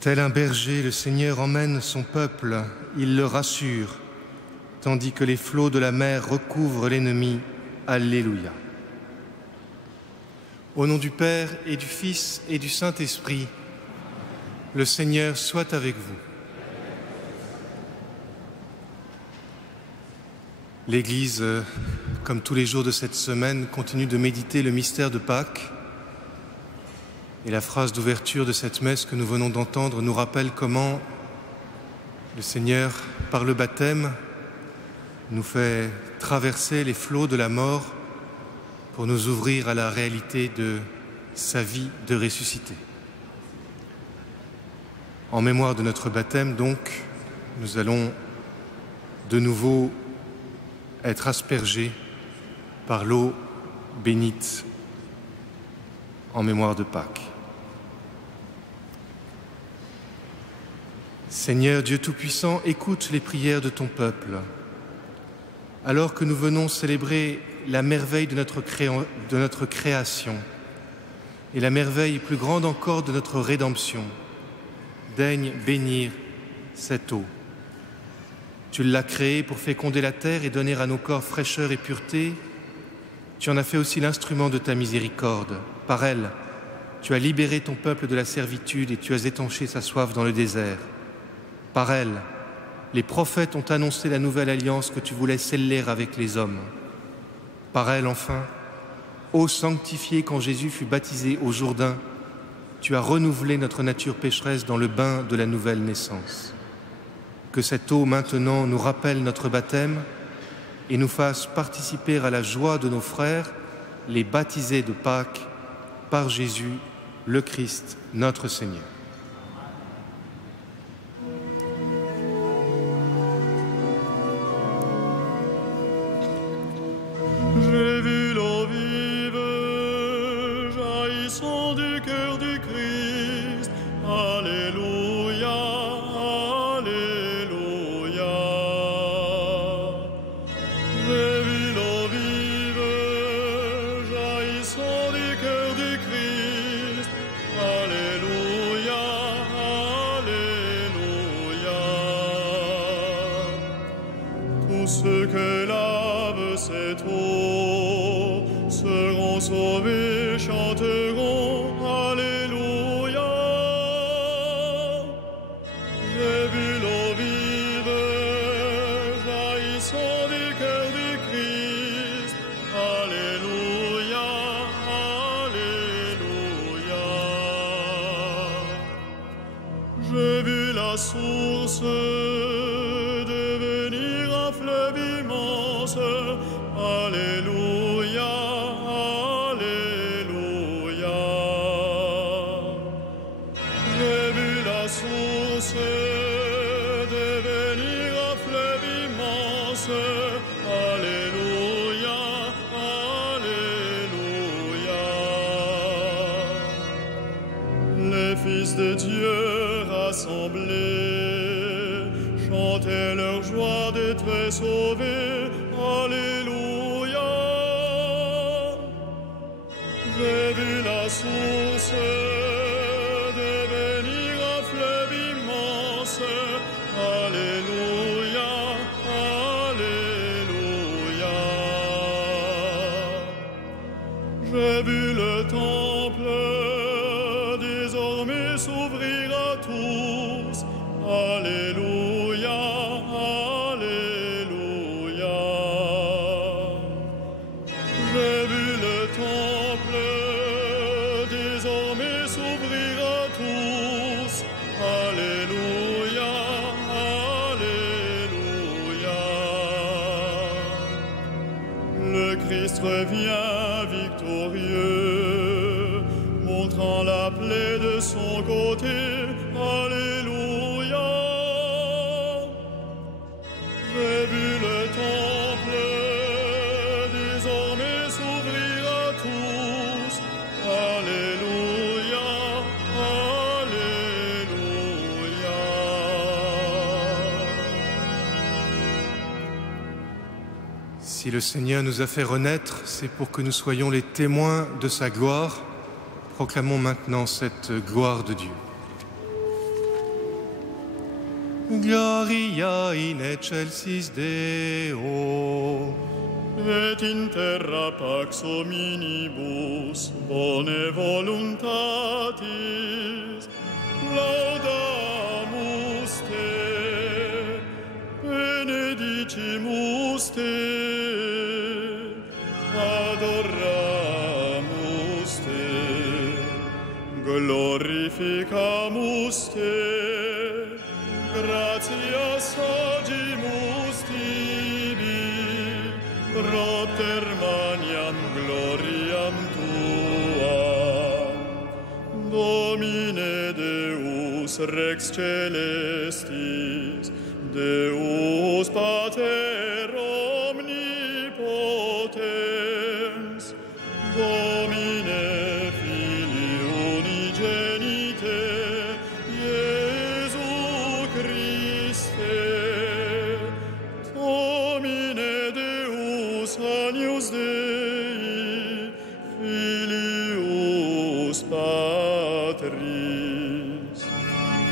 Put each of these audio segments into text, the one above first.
Tel un berger, le Seigneur emmène son peuple, il le rassure, tandis que les flots de la mer recouvrent l'ennemi. Alléluia. Au nom du Père et du Fils et du Saint-Esprit, le Seigneur soit avec vous. L'Église, comme tous les jours de cette semaine, continue de méditer le mystère de Pâques. Et la phrase d'ouverture de cette messe que nous venons d'entendre nous rappelle comment le Seigneur, par le baptême, nous fait traverser les flots de la mort pour nous ouvrir à la réalité de sa vie de ressuscité. En mémoire de notre baptême, donc, nous allons de nouveau être aspergés par l'eau bénite en mémoire de Pâques. Seigneur Dieu Tout-Puissant, écoute les prières de ton peuple. Alors que nous venons célébrer la merveille de notre création et la merveille plus grande encore de notre rédemption, daigne bénir cette eau. Tu l'as créée pour féconder la terre et donner à nos corps fraîcheur et pureté. Tu en as fait aussi l'instrument de ta miséricorde. Par elle, tu as libéré ton peuple de la servitude et tu as étanché sa soif dans le désert. Par elle, les prophètes ont annoncé la nouvelle alliance que tu voulais sceller avec les hommes. Par elle, enfin, eau sanctifiée quand Jésus fut baptisé au Jourdain, tu as renouvelé notre nature pécheresse dans le bain de la nouvelle naissance. Que cette eau maintenant nous rappelle notre baptême et nous fasse participer à la joie de nos frères, les baptisés de Pâques, par Jésus, le Christ, notre Seigneur. J'ai vu l'eau vive jaillissant du cœur du Christ. Alléluia, alléluia. J'ai vu l'eau vive jaillissant du cœur du Christ. Alléluia, alléluia. Tous ceux que lave cette eau seront sauvés, chanteront Alléluia. J'ai vu l'eau vive jaillissant du cœur du Christ. Alléluia, alléluia. J'ai vu la source devenir un fleuve immense. Alléluia, alléluia. J'ai vu la source devenir un fleuve immense. Alléluia, alléluia. Les fils de Dieu rassemblés chantaient leur joie d'être sauvés. Alléluia. J'ai vu la source devenir un fleuve immense. Alléluia, alléluia. J'ai vu le temple désormais s'ouvrir à tous. Alléluia, alléluia. J'ai vu le temple désormais s'ouvrir à tous. Alléluia, alléluia. Le Christ revient victorieux, montrant la plaie de son côté. Alléluia. J'ai vu le temple désormais s'ouvrir à tous. Alléluia, alléluia. Si le Seigneur nous a fait renaître, c'est pour que nous soyons les témoins de sa gloire. Proclamons maintenant cette gloire de Dieu. Gloria in excelsis Deo. Et in terra pax hominibus bone voluntatis laudamus te, benedicimus te, adoramus te, glorificamus te, gratias agimus tibi, propter maniam gloriam tuam. Domine Deus Rex Celestis, Deus Pater omnipotens, Domine Filii unigenite, Iesu Christe, Domine Deus Agnus Dei, Filius Patris,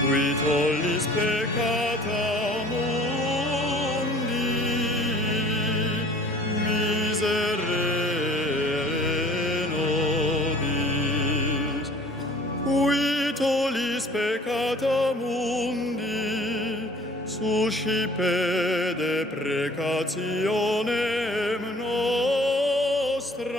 qui tollis peccata mundi, miserere nobis, qui tollis peccata mundi, suscipe deprecationem nostram,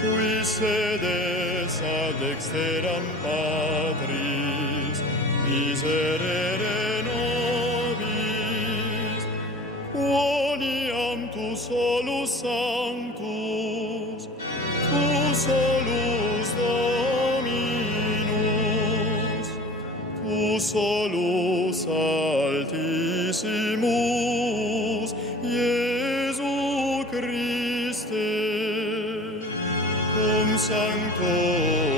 qui sedes ad dexteram Patris, miserere nobis, quoniam tu solus sanctus, tu solus Dominus, tu solus altissimus, Iesu Christe, cum Sancto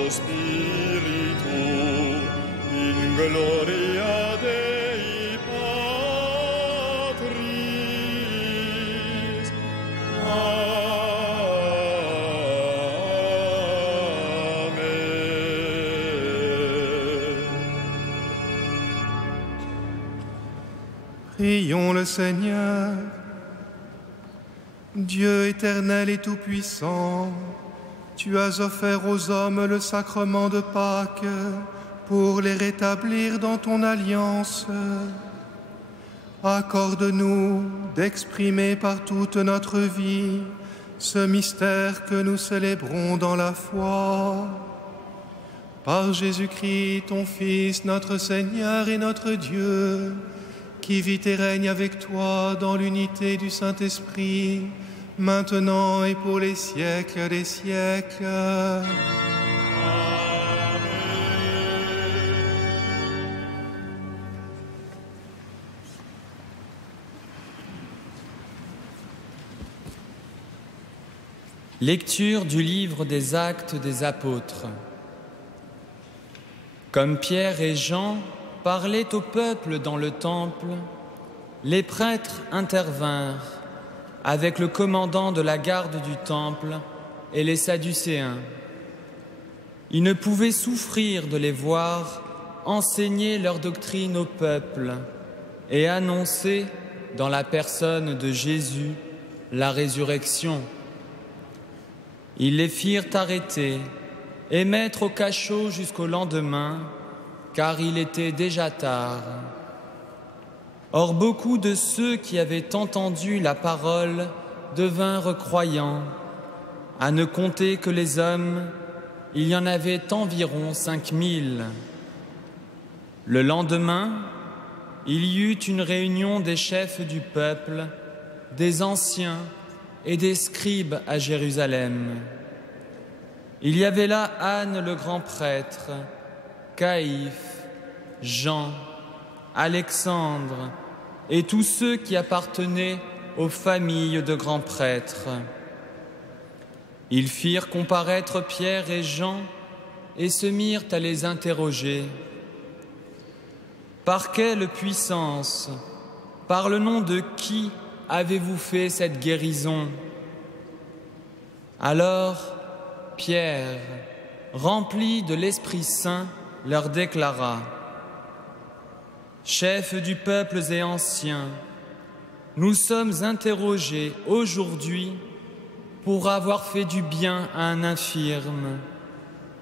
Spiritu, in gloria Dei Patris. Amen. Prions le Seigneur. Dieu éternel et tout-puissant, tu as offert aux hommes le sacrement de Pâques pour les rétablir dans ton alliance. Accorde-nous d'exprimer par toute notre vie ce mystère que nous célébrons dans la foi. Par Jésus-Christ, ton Fils, notre Seigneur et notre Dieu, qui vit et règne avec toi dans l'unité du Saint-Esprit, maintenant et pour les siècles des siècles. Lecture du livre des Actes des Apôtres. Comme Pierre et Jean parlaient au peuple dans le temple, les prêtres intervinrent avec le commandant de la garde du temple et les Sadducéens. Ils ne pouvaient souffrir de les voir enseigner leur doctrine au peuple et annoncer, dans la personne de Jésus, la résurrection. Ils les firent arrêter et mettre au cachot jusqu'au lendemain, car il était déjà tard. Or beaucoup de ceux qui avaient entendu la parole devinrent croyants. À ne compter que les hommes, il y en avait environ 5000. Le lendemain, il y eut une réunion des chefs du peuple, des anciens et des scribes à Jérusalem. Il y avait là Anne le grand prêtre, Caïphe, Jean, Alexandre et tous ceux qui appartenaient aux familles de grands prêtres. Ils firent comparaître Pierre et Jean et se mirent à les interroger. Par quelle puissance, par le nom de qui avez-vous fait cette guérison? Alors Pierre, rempli de l'Esprit Saint, leur déclara: chefs du peuple et anciens, nous sommes interrogés aujourd'hui pour avoir fait du bien à un infirme,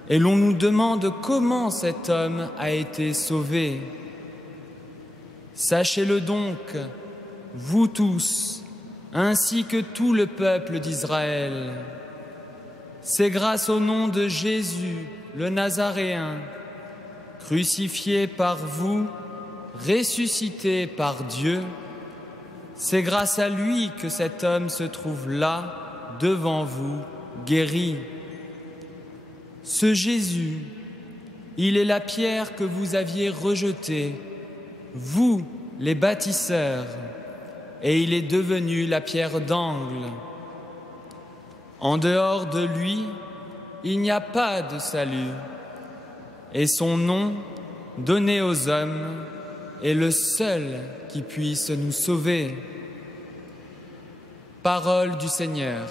et l'on nous demande comment cet homme a été sauvé. Sachez-le donc, vous tous, ainsi que tout le peuple d'Israël. C'est grâce au nom de Jésus, le Nazaréen, crucifié par vous, ressuscité par Dieu, c'est grâce à lui que cet homme se trouve là, devant vous, guéri. Ce Jésus, il est la pierre que vous aviez rejetée, vous, les bâtisseurs, et il est devenu la pierre d'angle. En dehors de lui, il n'y a pas de salut, et son nom, donné aux hommes, est le seul qui puisse nous sauver. Parole du Seigneur.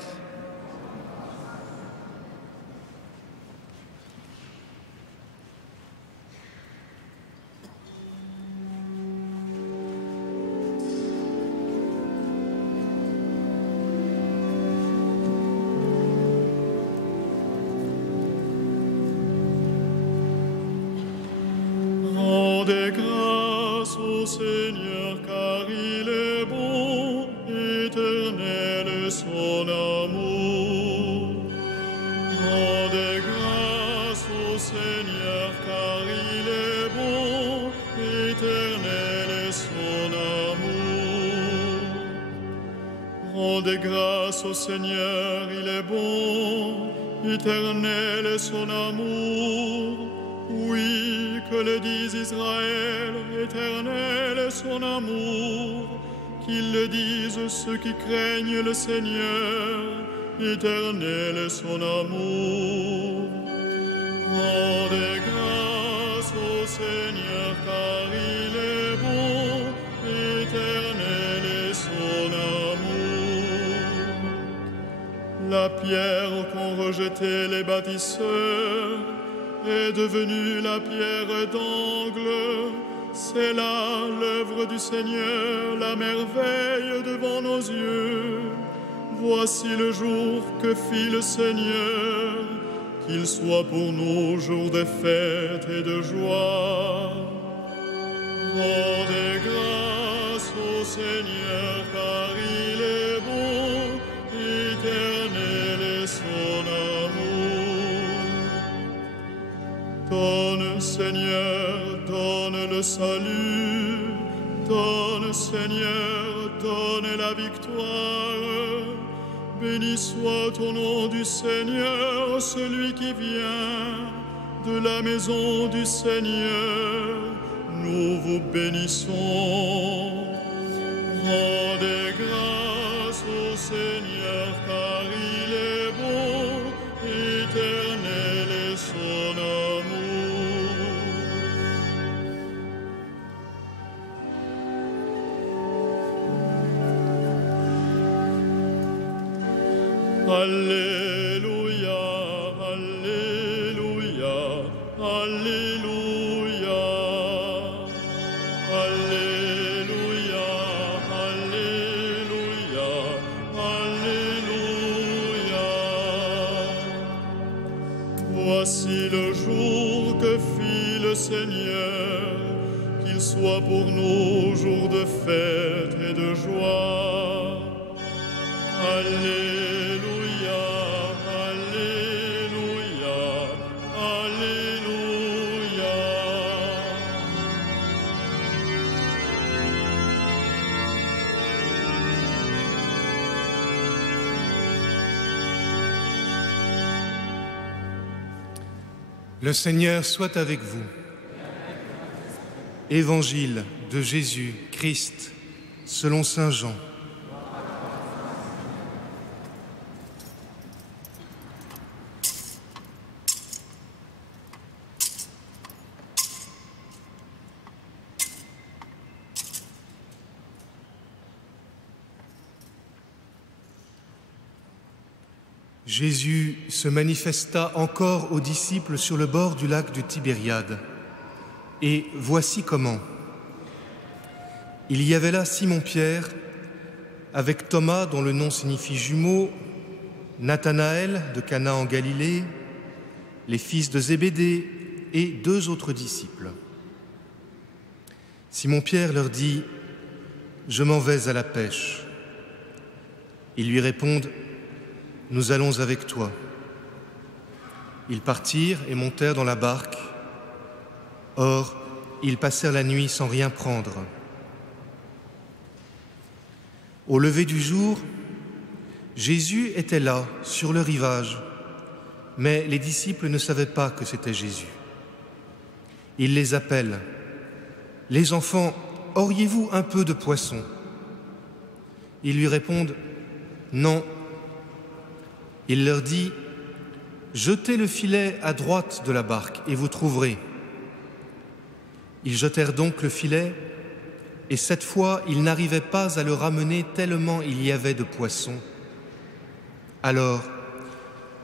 Rendez grâce au Seigneur, car il est bon, éternel est son amour. Rendez grâce au Seigneur, car il est bon, éternel est son amour. Rendez grâce au Seigneur, il est bon, éternel est son amour. Oui, que le dise Israël, éternel est son amour. Qu'ils le disent ceux qui craignent le Seigneur, éternel est son amour. Rendez grâce au Seigneur, car il est bon, éternel est son amour. La pierre qu'ont rejetée les bâtisseurs est devenue la pierre d'angle. C'est là l'œuvre du Seigneur, la merveille devant nos yeux. Voici le jour que fit le Seigneur, qu'il soit pour nous jour de fête et de joie. Rendez grâce au Seigneur, car il est bon, éternel est son amour. Donne, Seigneur, donne le salut. Donne, Seigneur, donne la victoire. Béni soit au nom du Seigneur, celui qui vient de la maison du Seigneur. Nous vous bénissons. Rendez grâce au Seigneur, car il est bon, éternel est son amour. Alléluia, Alléluia, Alléluia, Alléluia, Alléluia, Alléluia. Voici le jour que fit le Seigneur, qu'il soit pour nous jour de fête et de joie. Alléluia, Alléluia, Alléluia. Le Seigneur soit avec vous. Évangile de Jésus-Christ selon saint Jean. Jésus se manifesta encore aux disciples sur le bord du lac de Tibériade. Et voici comment. Il y avait là Simon-Pierre, avec Thomas, dont le nom signifie jumeau, Nathanaël de Cana en Galilée, les fils de Zébédée et 2 autres disciples. Simon-Pierre leur dit « Je m'en vais à la pêche ». Ils lui répondent « Nous allons avec toi ». Ils partirent et montèrent dans la barque. Or, ils passèrent la nuit sans rien prendre. Au lever du jour, Jésus était là, sur le rivage, mais les disciples ne savaient pas que c'était Jésus. Il les appelle. « Les enfants, auriez-vous un peu de poisson ?» Ils lui répondent « Non ». Il leur dit « Jetez le filet à droite de la barque et vous trouverez. » Ils jetèrent donc le filet, et cette fois, ils n'arrivaient pas à le ramener tellement il y avait de poissons. Alors,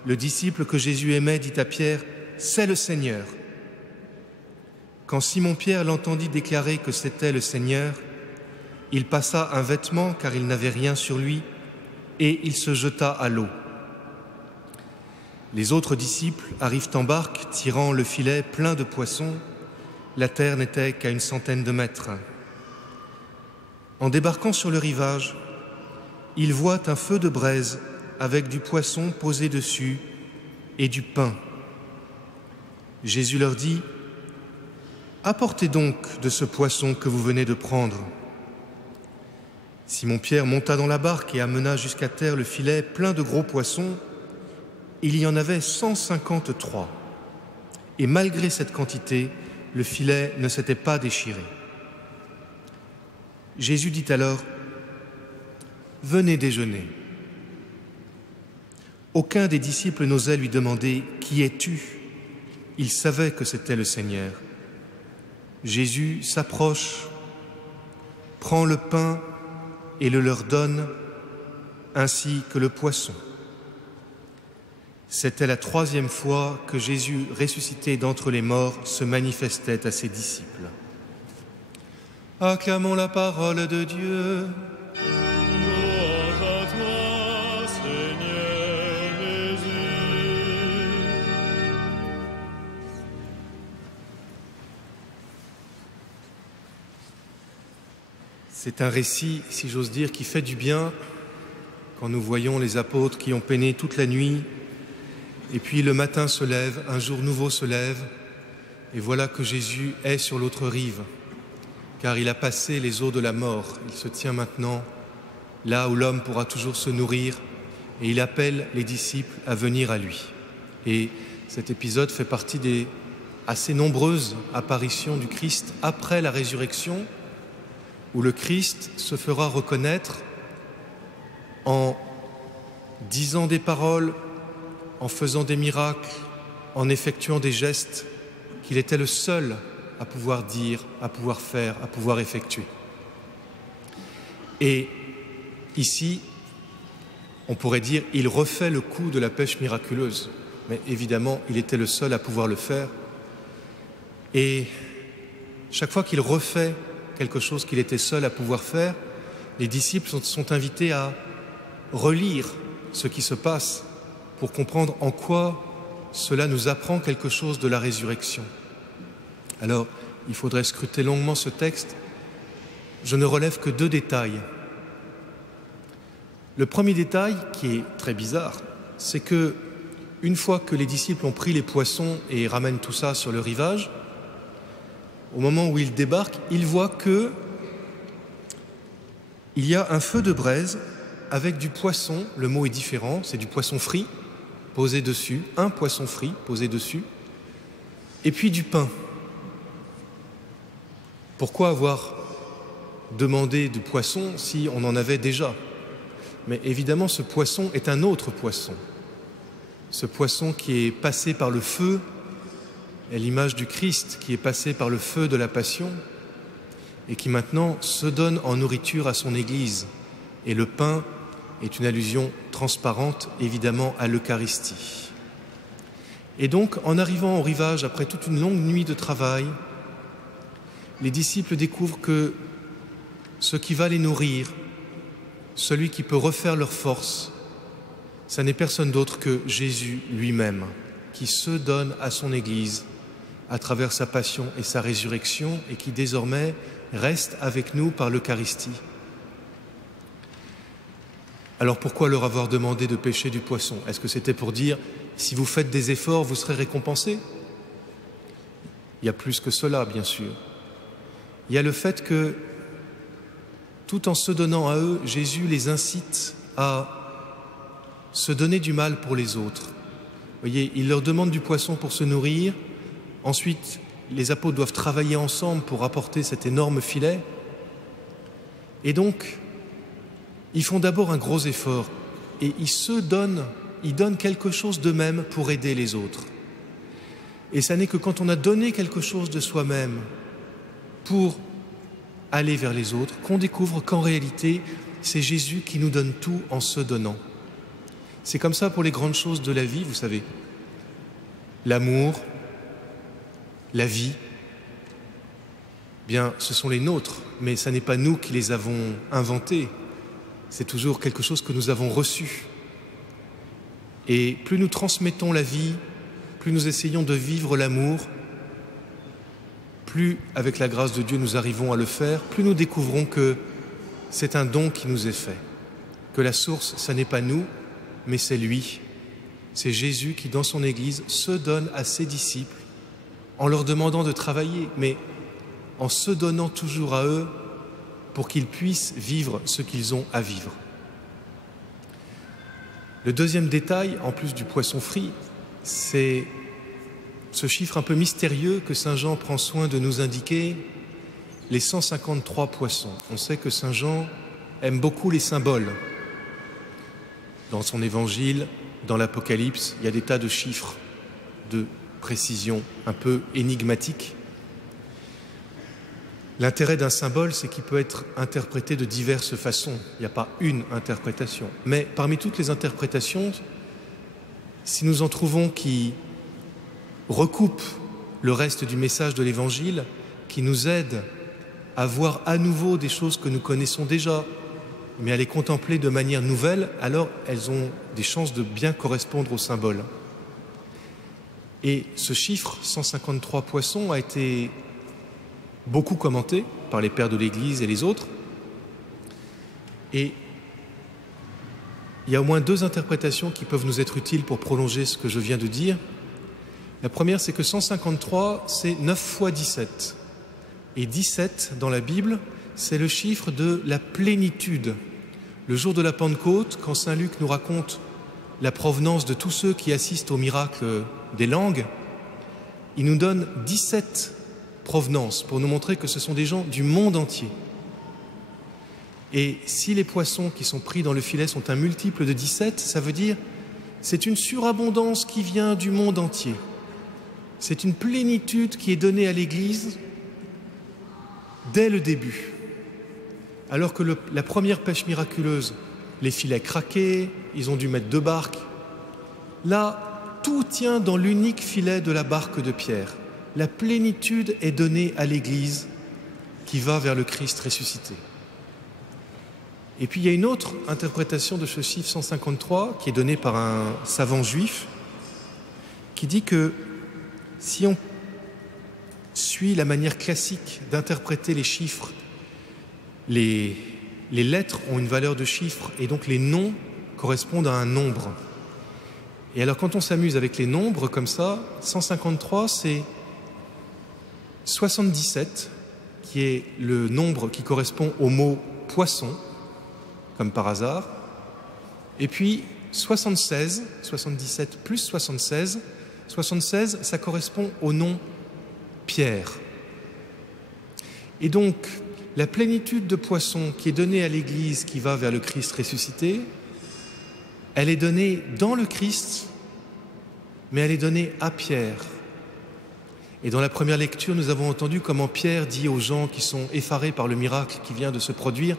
le disciple que Jésus aimait dit à Pierre « C'est le Seigneur ». Quand Simon-Pierre l'entendit déclarer que c'était le Seigneur, il passa un vêtement car il n'avait rien sur lui, et il se jeta à l'eau. Les autres disciples arrivent en barque, tirant le filet plein de poissons. La terre n'était qu'à 100 de mètres. En débarquant sur le rivage, ils voient un feu de braise avec du poisson posé dessus et du pain. Jésus leur dit « Apportez donc de ce poisson que vous venez de prendre. » Simon-Pierre monta dans la barque et amena jusqu'à terre le filet plein de gros poissons. Il y en avait 153. Et malgré cette quantité, le filet ne s'était pas déchiré. Jésus dit alors « Venez déjeuner ». Aucun des disciples n'osait lui demander « Qui es-tu » Il savait que c'était le Seigneur. Jésus s'approche, prend le pain et le leur donne, ainsi que le poisson. C'était la 3e fois que Jésus, ressuscité d'entre les morts, se manifestait à ses disciples. Acclamons la parole de Dieu. Louange à toi, Seigneur Jésus. C'est un récit, si j'ose dire, qui fait du bien quand nous voyons les apôtres qui ont peiné toute la nuit et puis le matin se lève, un jour nouveau se lève et voilà que Jésus est sur l'autre rive. Car il a passé les eaux de la mort. Il se tient maintenant là où l'homme pourra toujours se nourrir et il appelle les disciples à venir à lui. Et cet épisode fait partie des assez nombreuses apparitions du Christ après la résurrection où le Christ se fera reconnaître en disant des paroles, en faisant des miracles, en effectuant des gestes qu'il était le seul à pouvoir dire, à pouvoir faire, à pouvoir effectuer. Et ici, on pourrait dire, il refait le coup de la pêche miraculeuse. Mais évidemment, il était le seul à pouvoir le faire. Et chaque fois qu'il refait quelque chose qu'il était seul à pouvoir faire, les disciples sont invités à relire ce qui se passe pour comprendre en quoi cela nous apprend quelque chose de la résurrection. Alors, il faudrait scruter longuement ce texte. Je ne relève que 2 détails. Le premier détail, qui est très bizarre, c'est que une fois que les disciples ont pris les poissons et ramènent tout ça sur le rivage, au moment où ils débarquent, ils voient que il y a un feu de braise avec du poisson, le mot est différent, c'est du poisson frit posé dessus, un poisson frit posé dessus, et puis du pain. Pourquoi avoir demandé du poisson si on en avait déjà? Mais évidemment, ce poisson est un autre poisson. Ce poisson qui est passé par le feu est l'image du Christ qui est passé par le feu de la Passion et qui maintenant se donne en nourriture à son Église. Et le pain est une allusion transparente, évidemment, à l'Eucharistie. Et donc, en arrivant au rivage, après toute une longue nuit de travail, les disciples découvrent que ce qui va les nourrir, celui qui peut refaire leur force, ça n'est personne d'autre que Jésus lui-même, qui se donne à son Église à travers sa passion et sa résurrection et qui désormais reste avec nous par l'Eucharistie. Alors pourquoi leur avoir demandé de pêcher du poisson? Est-ce que c'était pour dire « si vous faites des efforts, vous serez récompensés » ? Il y a plus que cela, bien sûr. Il y a le fait que, tout en se donnant à eux, Jésus les incite à se donner du mal pour les autres. Vous voyez, il leur demande du poisson pour se nourrir. Ensuite, les apôtres doivent travailler ensemble pour apporter cet énorme filet. Et donc, ils font d'abord un gros effort et ils donnent quelque chose d'eux-mêmes pour aider les autres. Et ça n'est que quand on a donné quelque chose de soi-même pour aller vers les autres qu'on découvre qu'en réalité, c'est Jésus qui nous donne tout en se donnant. C'est comme ça pour les grandes choses de la vie, vous savez. L'amour, la vie, bien, ce sont les nôtres, mais ce n'est pas nous qui les avons inventés. C'est toujours quelque chose que nous avons reçu. Et plus nous transmettons la vie, plus nous essayons de vivre l'amour, plus, avec la grâce de Dieu, nous arrivons à le faire, plus nous découvrons que c'est un don qui nous est fait, que la source, ce n'est pas nous, mais c'est lui. C'est Jésus qui, dans son Église, se donne à ses disciples en leur demandant de travailler, mais en se donnant toujours à eux pour qu'ils puissent vivre ce qu'ils ont à vivre. Le deuxième détail, en plus du poisson frit, c'est ce chiffre un peu mystérieux que Saint Jean prend soin de nous indiquer, les 153 poissons. On sait que Saint Jean aime beaucoup les symboles. Dans son évangile, dans l'Apocalypse, il y a des tas de chiffres, de précisions un peu énigmatiques. L'intérêt d'un symbole, c'est qu'il peut être interprété de diverses façons. Il n'y a pas une interprétation. Mais parmi toutes les interprétations, si nous en trouvons qui recoupent le reste du message de l'Évangile, qui nous aident à voir à nouveau des choses que nous connaissons déjà, mais à les contempler de manière nouvelle, alors elles ont des chances de bien correspondre au symbole. Et ce chiffre, 153 poissons, a été beaucoup commenté par les pères de l'Église et les autres. Et il y a au moins deux interprétations qui peuvent nous être utiles pour prolonger ce que je viens de dire. La première, c'est que 153, c'est 9 fois 17. Et 17, dans la Bible, c'est le chiffre de la plénitude. Le jour de la Pentecôte, quand saint Luc nous raconte la provenance de tous ceux qui assistent au miracle des langues, il nous donne 17 provenances pour nous montrer que ce sont des gens du monde entier. Et si les poissons qui sont pris dans le filet sont un multiple de 17, ça veut dire c'est une surabondance qui vient du monde entier. C'est une plénitude qui est donnée à l'Église dès le début. Alors que la première pêche miraculeuse, les filets craquaient, ils ont dû mettre 2 barques. Là, tout tient dans l'unique filet de la barque de Pierre. La plénitude est donnée à l'Église qui va vers le Christ ressuscité. Et puis il y a une autre interprétation de ce chiffre 153 qui est donnée par un savant juif qui dit que si on suit la manière classique d'interpréter les chiffres, les lettres ont une valeur de chiffre et donc les noms correspondent à un nombre. Et alors quand on s'amuse avec les nombres comme ça, 153 c'est 77 qui est le nombre qui correspond au mot poisson, comme par hasard, et puis 76, 77 plus 76, 76 ça correspond au nom Pierre. Et donc la plénitude de poisson qui est donnée à l'Église qui va vers le Christ ressuscité, elle est donnée dans le Christ, mais elle est donnée à Pierre. Et dans la première lecture, nous avons entendu comment Pierre dit aux gens qui sont effarés par le miracle qui vient de se produire,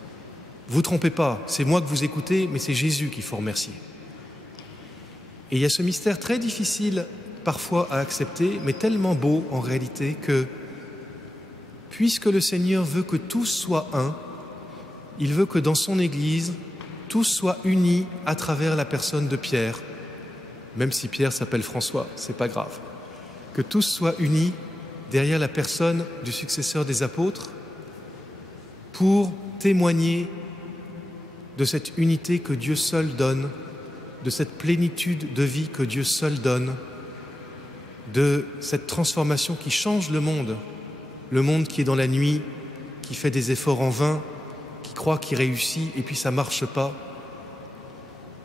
« Vous trompez pas, c'est moi que vous écoutez, mais c'est Jésus qu'il faut remercier. » Et il y a ce mystère très difficile parfois à accepter, mais tellement beau en réalité que puisque le Seigneur veut que tous soient un, il veut que dans son Église, tous soient unis à travers la personne de Pierre. Même si Pierre s'appelle François, c'est pas grave. Que tous soient unis derrière la personne du successeur des apôtres pour témoigner de cette unité que Dieu seul donne, de cette plénitude de vie que Dieu seul donne, de cette transformation qui change le monde qui est dans la nuit, qui fait des efforts en vain, qui croit qu'il réussit et puis ça ne marche pas.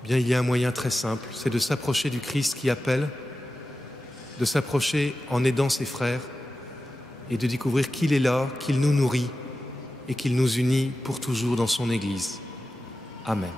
Bien, il y a un moyen très simple, c'est de s'approcher du Christ qui appelle, de s'approcher en aidant ses frères et de découvrir qu'il est là, qu'il nous nourrit et qu'il nous unit pour toujours dans son Église. Amen.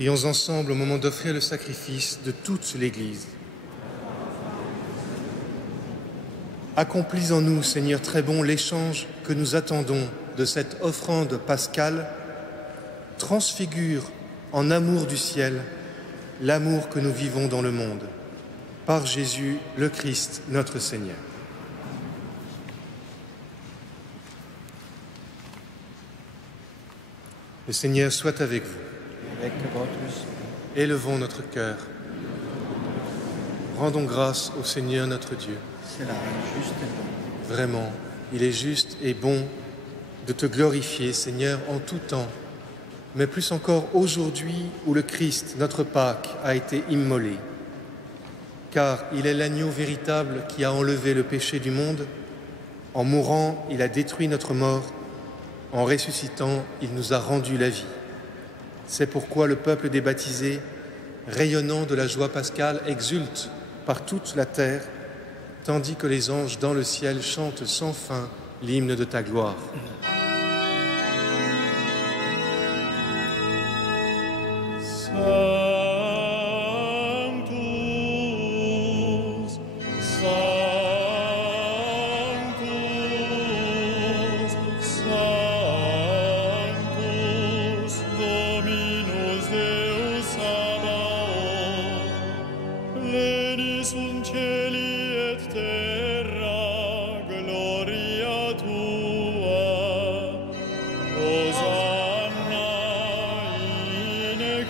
Prions ensemble au moment d'offrir le sacrifice de toute l'Église. Accomplis en nous, Seigneur très bon, l'échange que nous attendons de cette offrande pascale. Transfigure en amour du ciel l'amour que nous vivons dans le monde. Par Jésus, le Christ, notre Seigneur. Le Seigneur soit avec vous. Avec votre esprit. Élevons notre cœur. Rendons grâce au Seigneur notre Dieu. Cela est juste et bon. Vraiment, il est juste et bon de te glorifier, Seigneur, en tout temps, mais plus encore aujourd'hui où le Christ, notre Pâque, a été immolé. Car il est l'agneau véritable qui a enlevé le péché du monde. En mourant, il a détruit notre mort. En ressuscitant, il nous a rendu la vie. C'est pourquoi le peuple des baptisés, rayonnant de la joie pascale, exulte par toute la terre, tandis que les anges dans le ciel chantent sans fin l'hymne de ta gloire.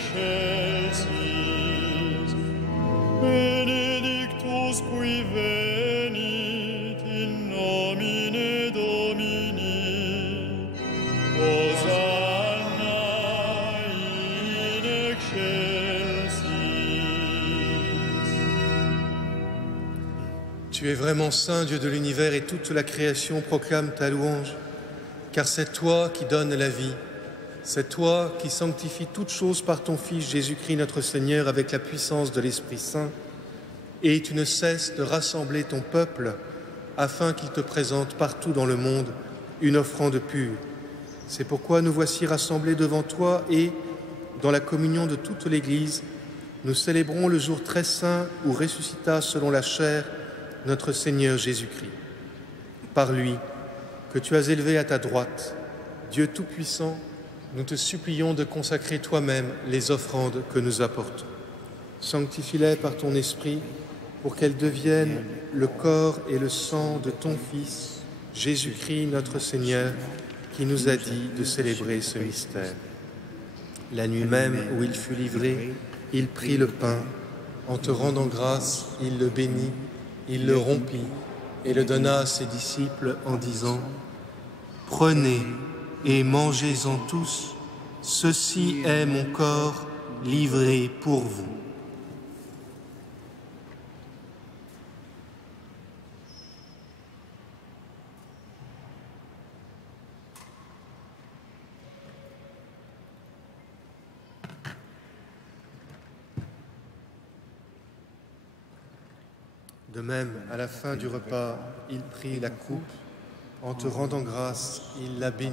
excelsis, benedictus qui venit in nomine Domini, Hosanna in excelsis. Tu es vraiment saint, Dieu de l'univers, et toute la création proclame ta louange, car c'est toi qui donnes la vie. C'est toi qui sanctifies toutes choses par ton Fils Jésus-Christ notre Seigneur avec la puissance de l'Esprit Saint, et tu ne cesses de rassembler ton peuple afin qu'il te présente partout dans le monde une offrande pure. C'est pourquoi nous voici rassemblés devant toi et, dans la communion de toute l'Église, nous célébrons le jour très saint où ressuscita selon la chair notre Seigneur Jésus-Christ. Par lui, que tu as élevé à ta droite, Dieu Tout-Puissant, nous te supplions de consacrer toi-même les offrandes que nous apportons. Sanctifie-les par ton Esprit pour qu'elles deviennent le corps et le sang de ton Fils, Jésus-Christ notre Seigneur, qui nous a dit de célébrer ce mystère. La nuit même où il fut livré, il prit le pain. En te rendant grâce, il le bénit, il le rompit et le donna à ses disciples en disant : « Prenez et mangez-en tous, ceci est mon corps livré pour vous. » De même, à la fin du repas, il prit la coupe. En te rendant grâce, il la bénit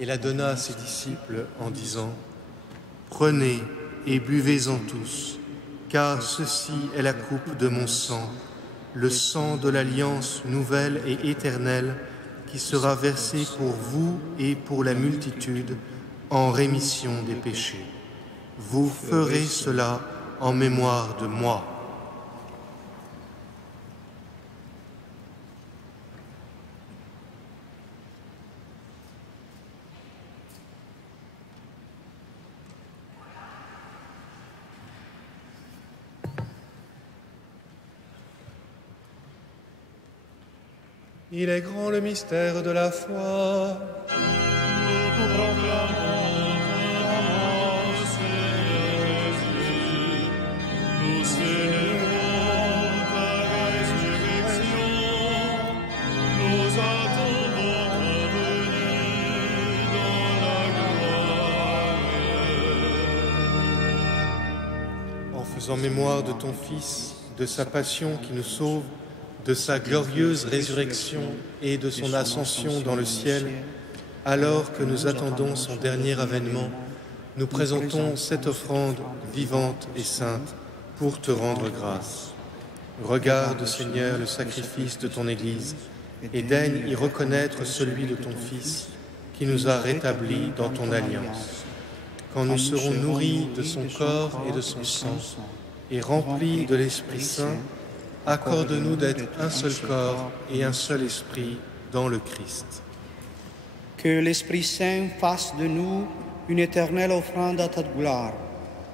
et la donna à ses disciples en disant : « Prenez et buvez-en tous, car ceci est la coupe de mon sang, le sang de l'alliance nouvelle et éternelle qui sera versé pour vous et pour la multitude en rémission des péchés. Vous ferez cela en mémoire de moi. » Il est grand le mystère de la foi. Nous proclamons ton Seigneur Jésus, nous célébrons ta résurrection, nous attendons ta venue dans la gloire. En faisant mémoire de ton Fils, de sa passion qui nous sauve, de sa glorieuse résurrection et de son ascension dans le ciel, alors que nous attendons son dernier avènement, nous présentons cette offrande vivante et sainte pour te rendre grâce. Regarde, Seigneur, le sacrifice de ton Église et daigne y reconnaître celui de ton Fils qui nous a rétablis dans ton alliance. Quand nous serons nourris de son corps et de son sang et remplis de l'Esprit Saint, accorde-nous d'être un seul corps et un seul esprit dans le Christ. Que l'Esprit Saint fasse de nous une éternelle offrande à ta gloire,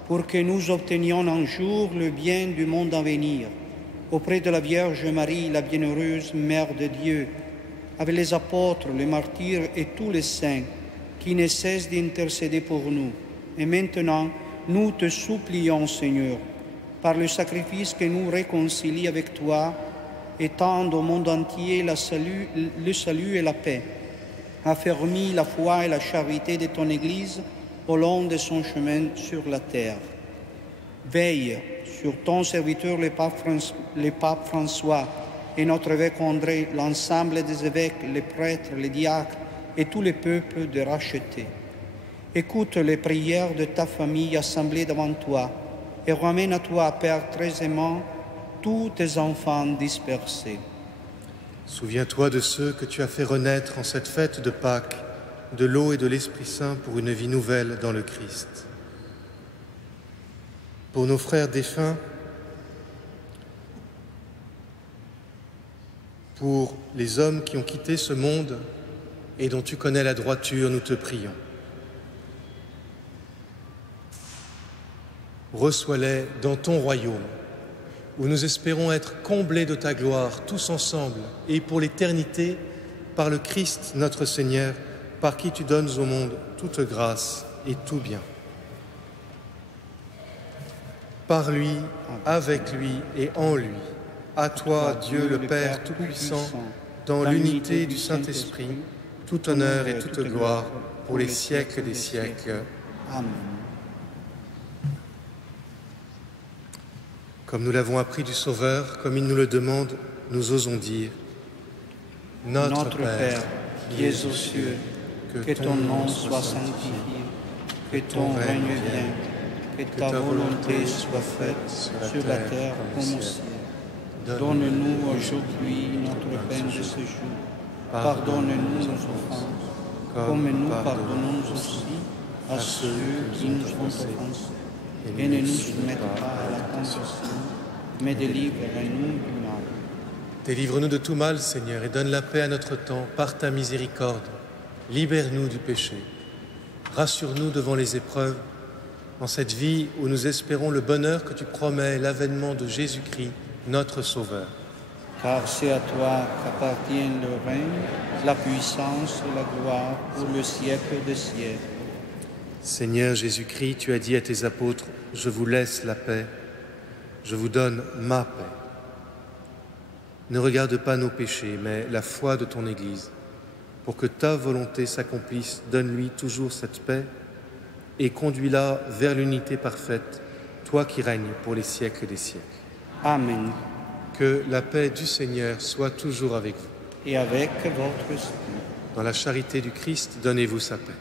pour que nous obtenions un jour le bien du monde à venir, auprès de la Vierge Marie, la bienheureuse Mère de Dieu, avec les apôtres, les martyrs et tous les saints, qui ne cessent d'intercéder pour nous. Et maintenant, nous te supplions, Seigneur, par le sacrifice que nous réconcilie avec toi, étende au monde entier le salut et la paix. Affermis la foi et la charité de ton Église au long de son chemin sur la terre. Veille sur ton serviteur le pape François et notre évêque André, l'ensemble des évêques, les prêtres, les diacres et tous les peuples de racheter. Écoute les prières de ta famille assemblée devant toi, et ramène à toi, Père très aimant, tous tes enfants dispersés. Souviens-toi de ceux que tu as fait renaître en cette fête de Pâques, de l'eau et de l'Esprit Saint pour une vie nouvelle dans le Christ. Pour nos frères défunts, pour les hommes qui ont quitté ce monde et dont tu connais la droiture, nous te prions. Reçois-les dans ton royaume, où nous espérons être comblés de ta gloire tous ensemble et pour l'éternité par le Christ notre Seigneur, par qui tu donnes au monde toute grâce et tout bien. Par lui, avec lui et en lui, à toi, Dieu le Père Tout-Puissant, dans l'unité du Saint-Esprit, tout honneur et toute gloire pour les siècles des siècles. Amen. Comme nous l'avons appris du Sauveur, comme il nous le demande, nous osons dire: Notre Père, qui es aux cieux, que ton nom soit sanctifié, que ton règne vienne, que ta volonté soit faite sur la terre comme au ciel. Donne-nous aujourd'hui notre pain de ce jour. Pardonne-nous nos offenses, comme nous pardonnons aussi à ceux qui nous ont offensés. Et ne nous soumette pas à la tentation, mais délivre-nous du mal. Délivre-nous de tout mal, Seigneur, et donne la paix à notre temps par ta miséricorde. Libère-nous du péché. Rassure-nous devant les épreuves, en cette vie où nous espérons le bonheur que tu promets, l'avènement de Jésus-Christ, notre Sauveur. Car c'est à toi qu'appartiennent le règne, la puissance et la gloire pour le siècle des siècles. Seigneur Jésus-Christ, tu as dit à tes apôtres: « Je vous laisse la paix, je vous donne ma paix. » Ne regarde pas nos péchés, mais la foi de ton Église. Pour que ta volonté s'accomplisse, donne-lui toujours cette paix et conduis-la vers l'unité parfaite, toi qui règnes pour les siècles des siècles. Amen. Que la paix du Seigneur soit toujours avec vous. Et avec votre esprit. Dans la charité du Christ, donnez-vous sa paix.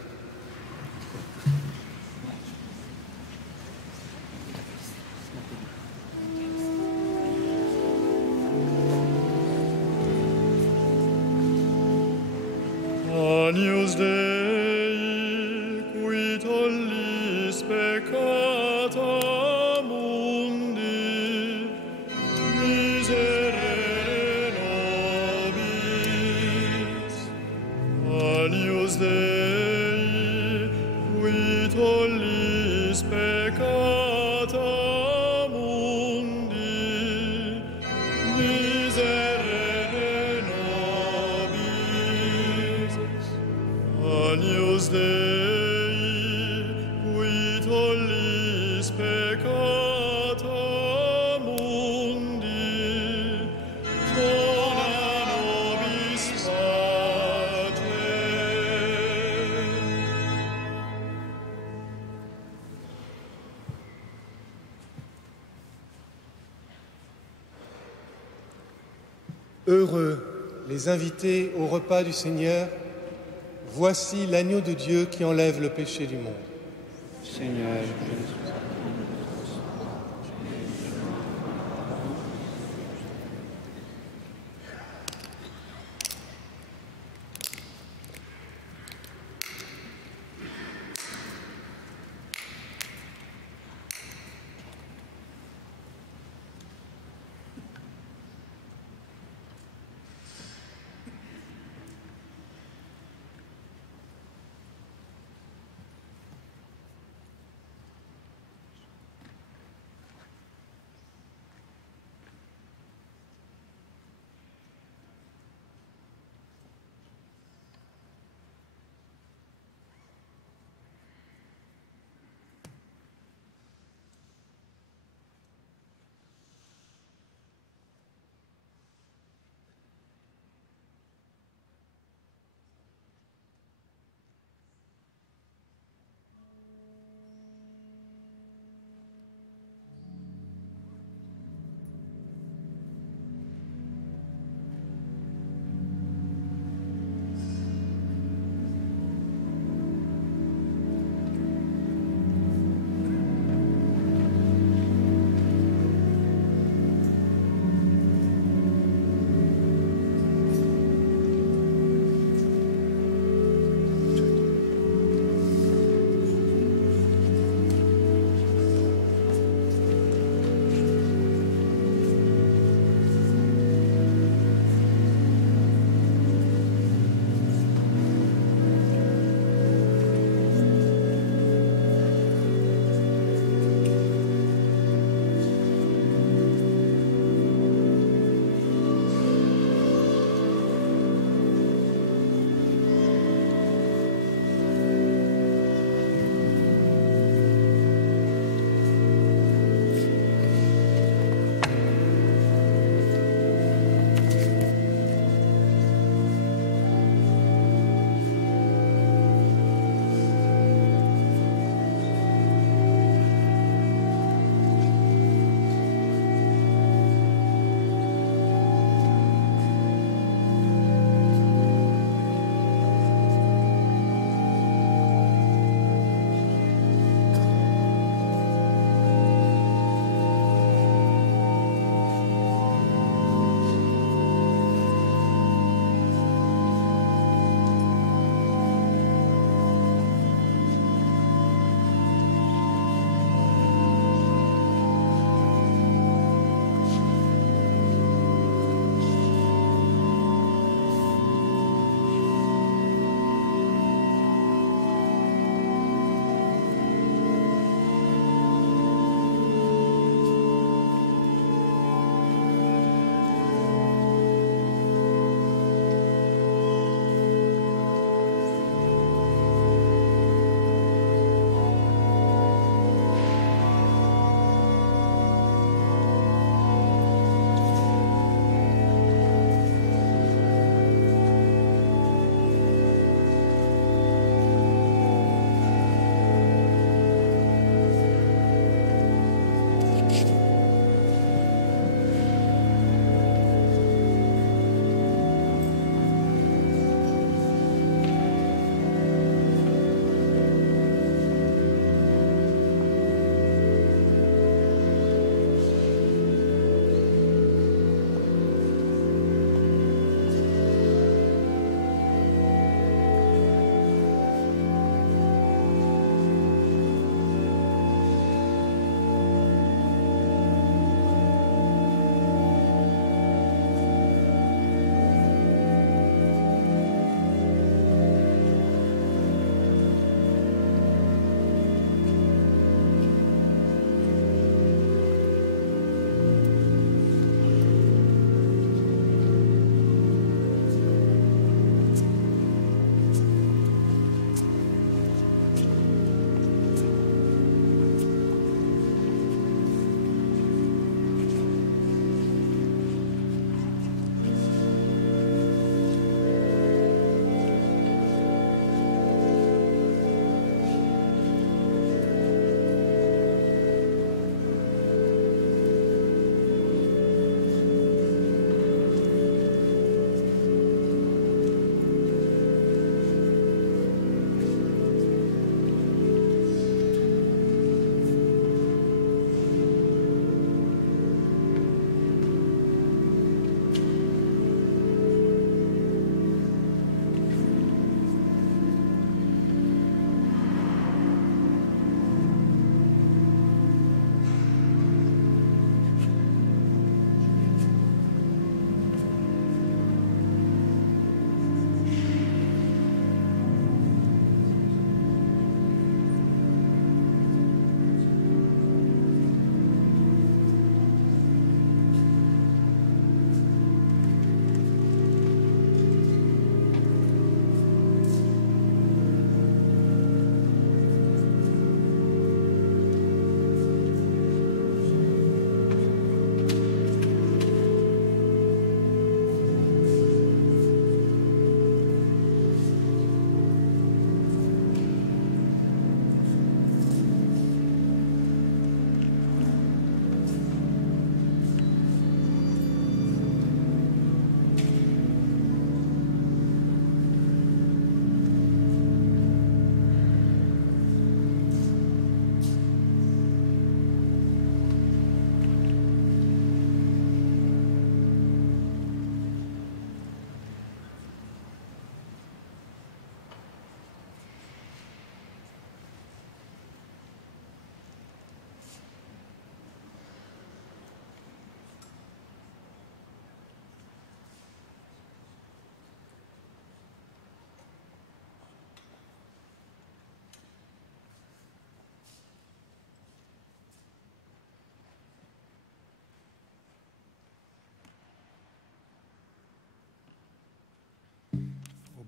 Agnus Dei, qui tollis peccata mundi, miserere nobis. Agnus Dei, qui tollis peccata mundi, miserere nobis. Agnus Dei, qui tollis peccata mundi, dona nobis pace. Heureux les invités au repas du Seigneur. Voici l'agneau de Dieu qui enlève le péché du monde. Seigneur Jésus.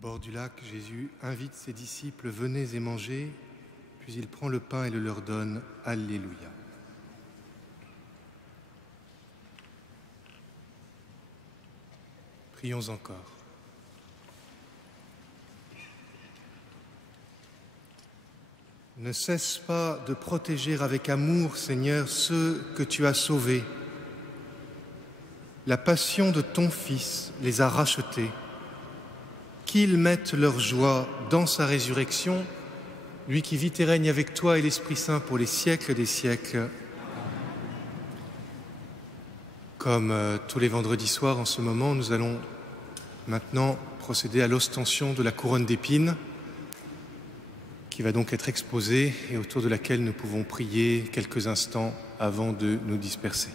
bord du lac, Jésus invite ses disciples « Venez et mangez », puis il prend le pain et le leur donne. Alléluia. Prions encore. Ne cesse pas de protéger avec amour, Seigneur, ceux que tu as sauvés. La passion de ton Fils les a rachetés. Qu'ils mettent leur joie dans sa résurrection, lui qui vit et règne avec toi et l'Esprit Saint pour les siècles des siècles. Comme tous les vendredis soirs en ce moment, nous allons maintenant procéder à l'ostension de la couronne d'épines, qui va donc être exposée et autour de laquelle nous pouvons prier quelques instants avant de nous disperser.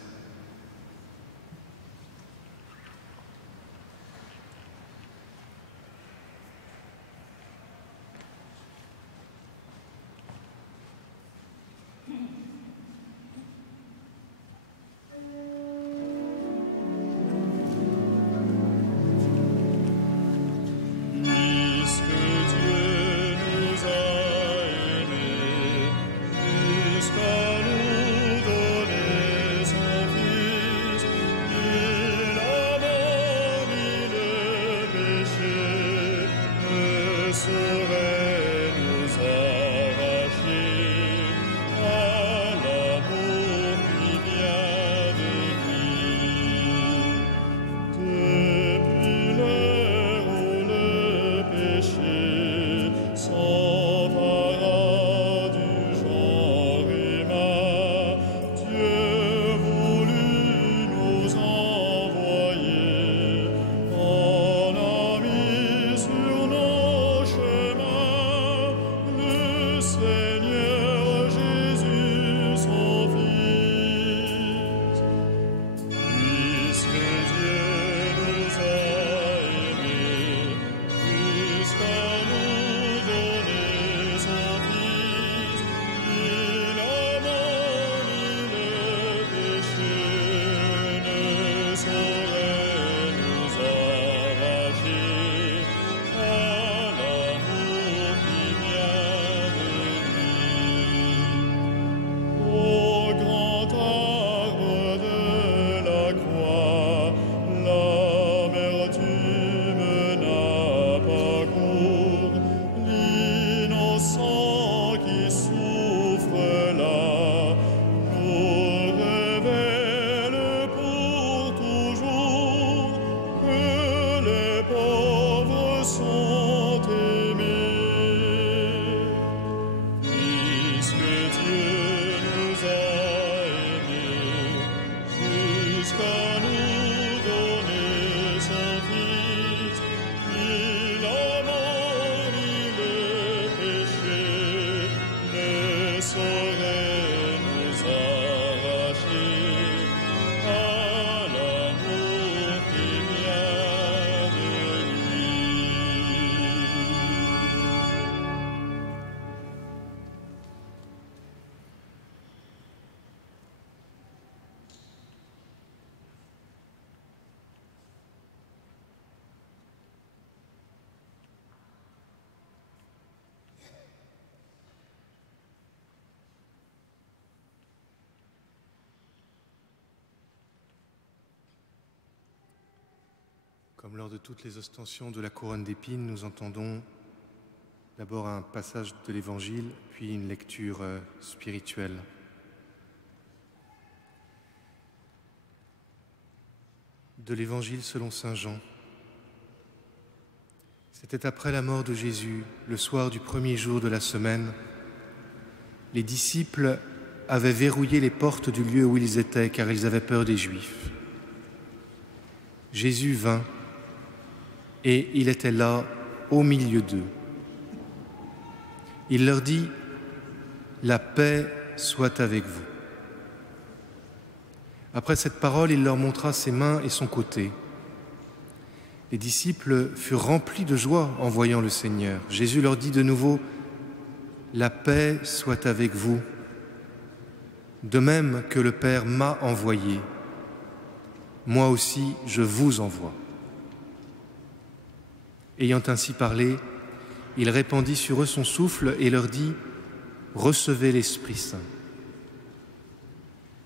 Comme lors de toutes les ostensions de la couronne d'épines, nous entendons d'abord un passage de l'Évangile, puis une lecture spirituelle. De l'Évangile selon saint Jean. C'était après la mort de Jésus, le soir du premier jour de la semaine. Les disciples avaient verrouillé les portes du lieu où ils étaient, car ils avaient peur des Juifs. Jésus vint, et il était là, au milieu d'eux. Il leur dit « La paix soit avec vous ». Après cette parole, il leur montra ses mains et son côté. Les disciples furent remplis de joie en voyant le Seigneur. Jésus leur dit de nouveau « La paix soit avec vous ». De même que le Père m'a envoyé, moi aussi je vous envoie. Ayant ainsi parlé, il répandit sur eux son souffle et leur dit « Recevez l'Esprit Saint.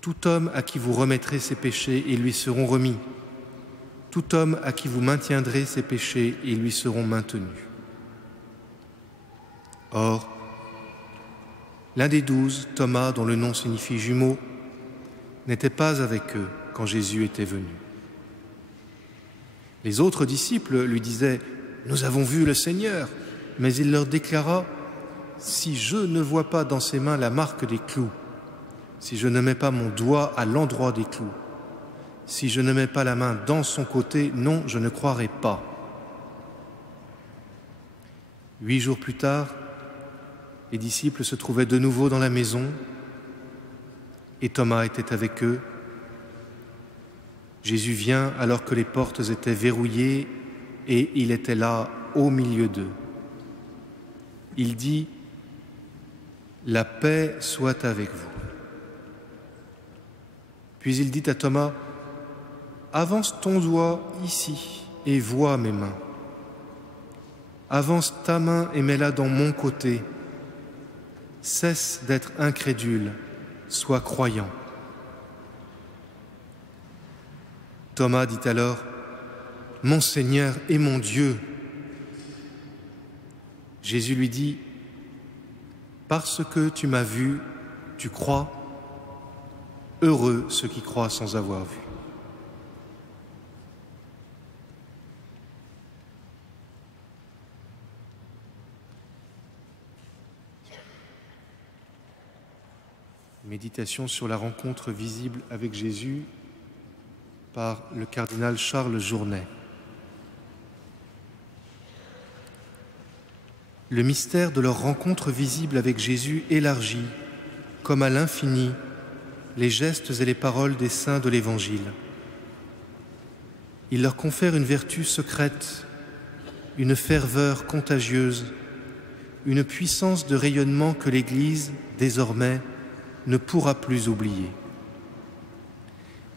Tout homme à qui vous remettrez ses péchés, ils lui seront remis. Tout homme à qui vous maintiendrez ses péchés, ils lui seront maintenus. » Or, l'un des 12, Thomas, dont le nom signifie jumeau, n'était pas avec eux quand Jésus était venu. Les autres disciples lui disaient « Nous avons vu le Seigneur !» Mais il leur déclara « Si je ne vois pas dans ses mains la marque des clous, si je ne mets pas mon doigt à l'endroit des clous, si je ne mets pas la main dans son côté, non, je ne croirai pas. » 8 jours plus tard, les disciples se trouvaient de nouveau dans la maison et Thomas était avec eux. Jésus vient alors que les portes étaient verrouillées et il était là au milieu d'eux. Il dit « La paix soit avec vous. » Puis il dit à Thomas « Avance ton doigt ici et vois mes mains. Avance ta main et mets-la dans mon côté. Cesse d'être incrédule, sois croyant. » Thomas dit alors « Mon Seigneur et mon Dieu. » Jésus lui dit « Parce que tu m'as vu, tu crois. Heureux ceux qui croient sans avoir vu. » Méditation sur la rencontre visible avec Jésus par le cardinal Charles Journet. Le mystère de leur rencontre visible avec Jésus élargit, comme à l'infini, les gestes et les paroles des saints de l'Évangile. Il leur confère une vertu secrète, une ferveur contagieuse, une puissance de rayonnement que l'Église, désormais, ne pourra plus oublier.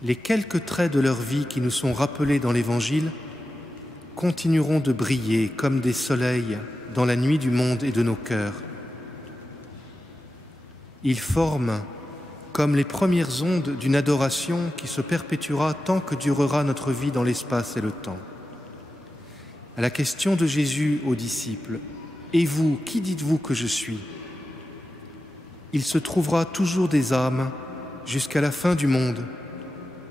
Les quelques traits de leur vie qui nous sont rappelés dans l'Évangile continueront de briller comme des soleils dans la nuit du monde et de nos cœurs. Ils forment comme les premières ondes d'une adoration qui se perpétuera tant que durera notre vie dans l'espace et le temps. À la question de Jésus aux disciples « Et vous, qui dites-vous que je suis ?» il se trouvera toujours des âmes jusqu'à la fin du monde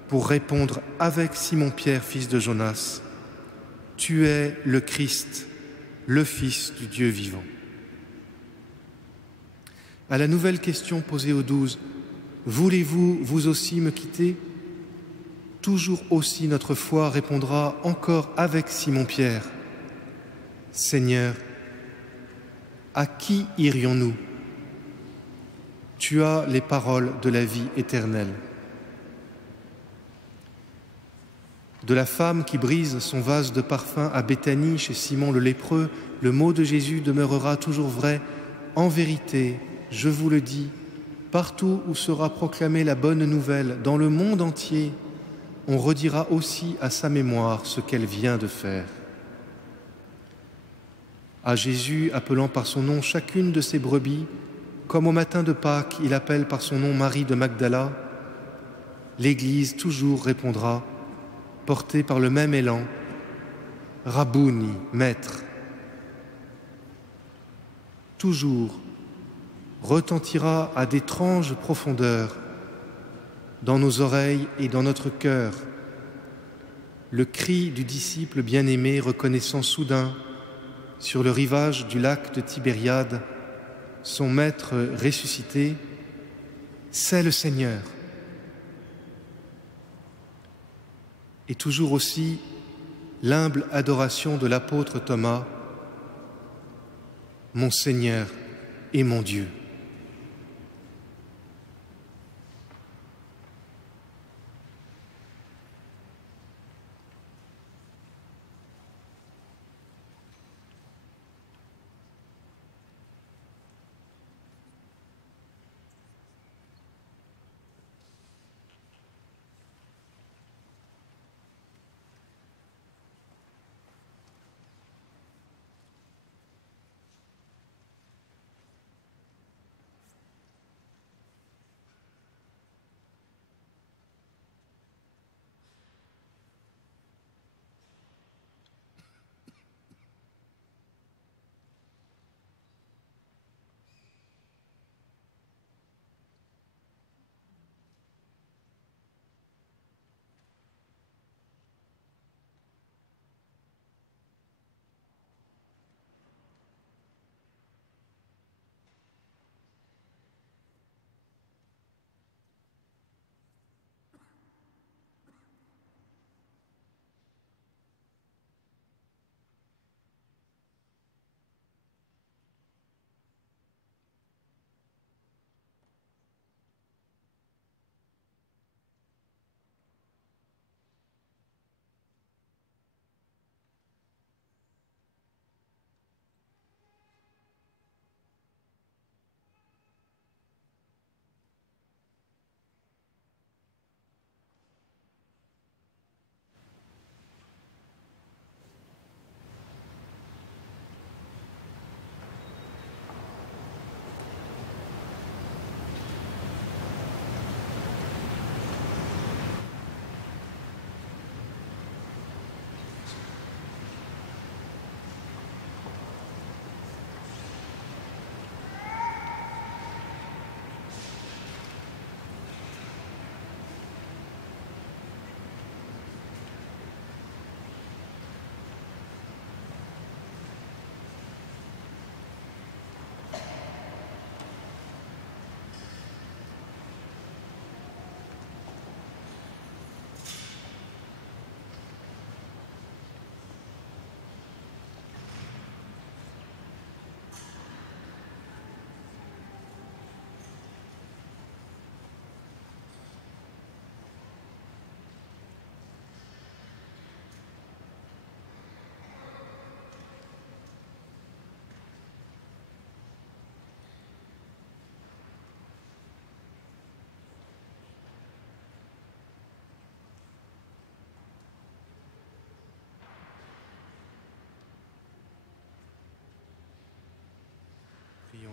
pour répondre avec Simon-Pierre, fils de Jonas, « Tu es le Christ, le Fils du Dieu vivant. » À la nouvelle question posée aux 12, « Voulez-vous vous aussi me quitter ?» toujours aussi notre foi répondra encore avec Simon-Pierre, « Seigneur, à qui irions-nous ? Tu as les paroles de la vie éternelle. » De la femme qui brise son vase de parfum à Béthanie chez Simon le lépreux, le mot de Jésus demeurera toujours vrai. « En vérité, je vous le dis, partout où sera proclamée la bonne nouvelle, dans le monde entier, on redira aussi à sa mémoire ce qu'elle vient de faire. » À Jésus, appelant par son nom chacune de ses brebis, comme au matin de Pâques, il appelle par son nom Marie de Magdala, l'Église toujours répondra, portée par le même élan, « Rabouni, Maître !» Toujours retentira à d'étranges profondeurs, dans nos oreilles et dans notre cœur, le cri du disciple bien-aimé reconnaissant soudain, sur le rivage du lac de Tibériade, son Maître ressuscité, « C'est le Seigneur !» Et toujours aussi l'humble adoration de l'apôtre Thomas, « Mon Seigneur et mon Dieu !»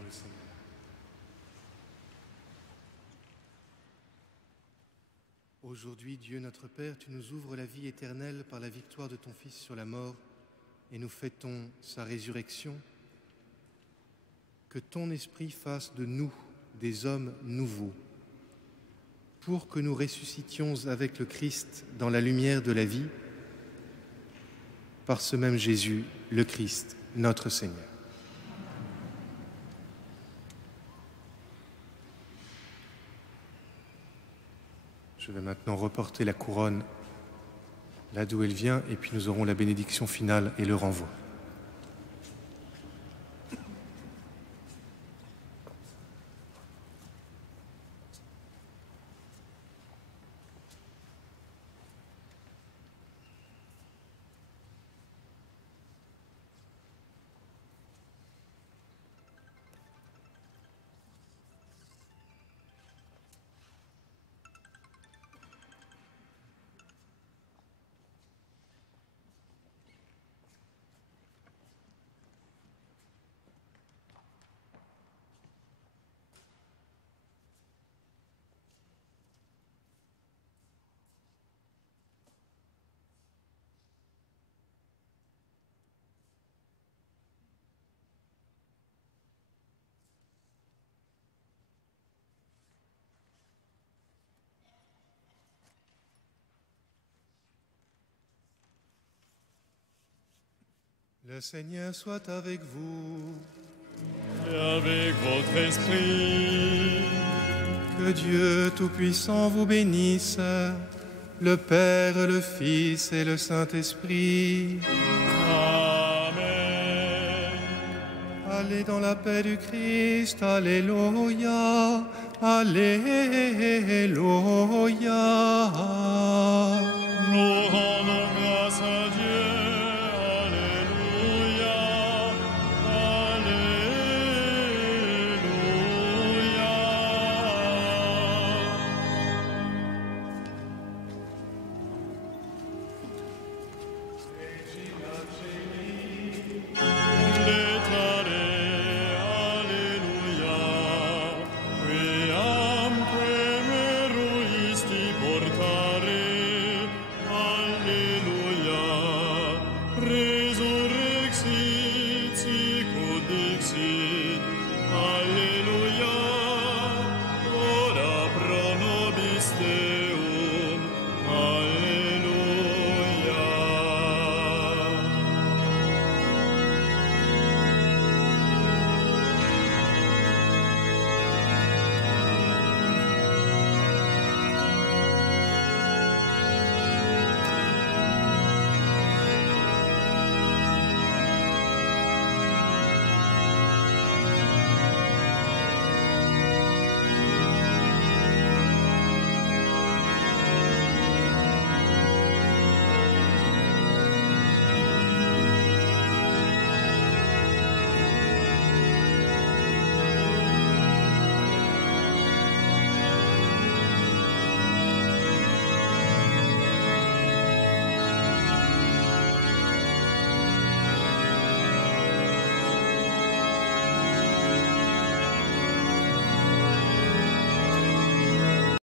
le Seigneur. Aujourd'hui, Dieu notre Père, tu nous ouvres la vie éternelle par la victoire de ton Fils sur la mort et nous fêtons sa résurrection. Que ton esprit fasse de nous des hommes nouveaux, pour que nous ressuscitions avec le Christ dans la lumière de la vie, par ce même Jésus, le Christ, notre Seigneur. Je vais maintenant reporter la couronne là d'où elle vient, et puis nous aurons la bénédiction finale et le renvoi. Le Seigneur soit avec vous. Et avec votre esprit. Que Dieu Tout-Puissant vous bénisse, le Père, le Fils et le Saint-Esprit. Amen. Allez dans la paix du Christ. Alléluia. Alléluia. Gloire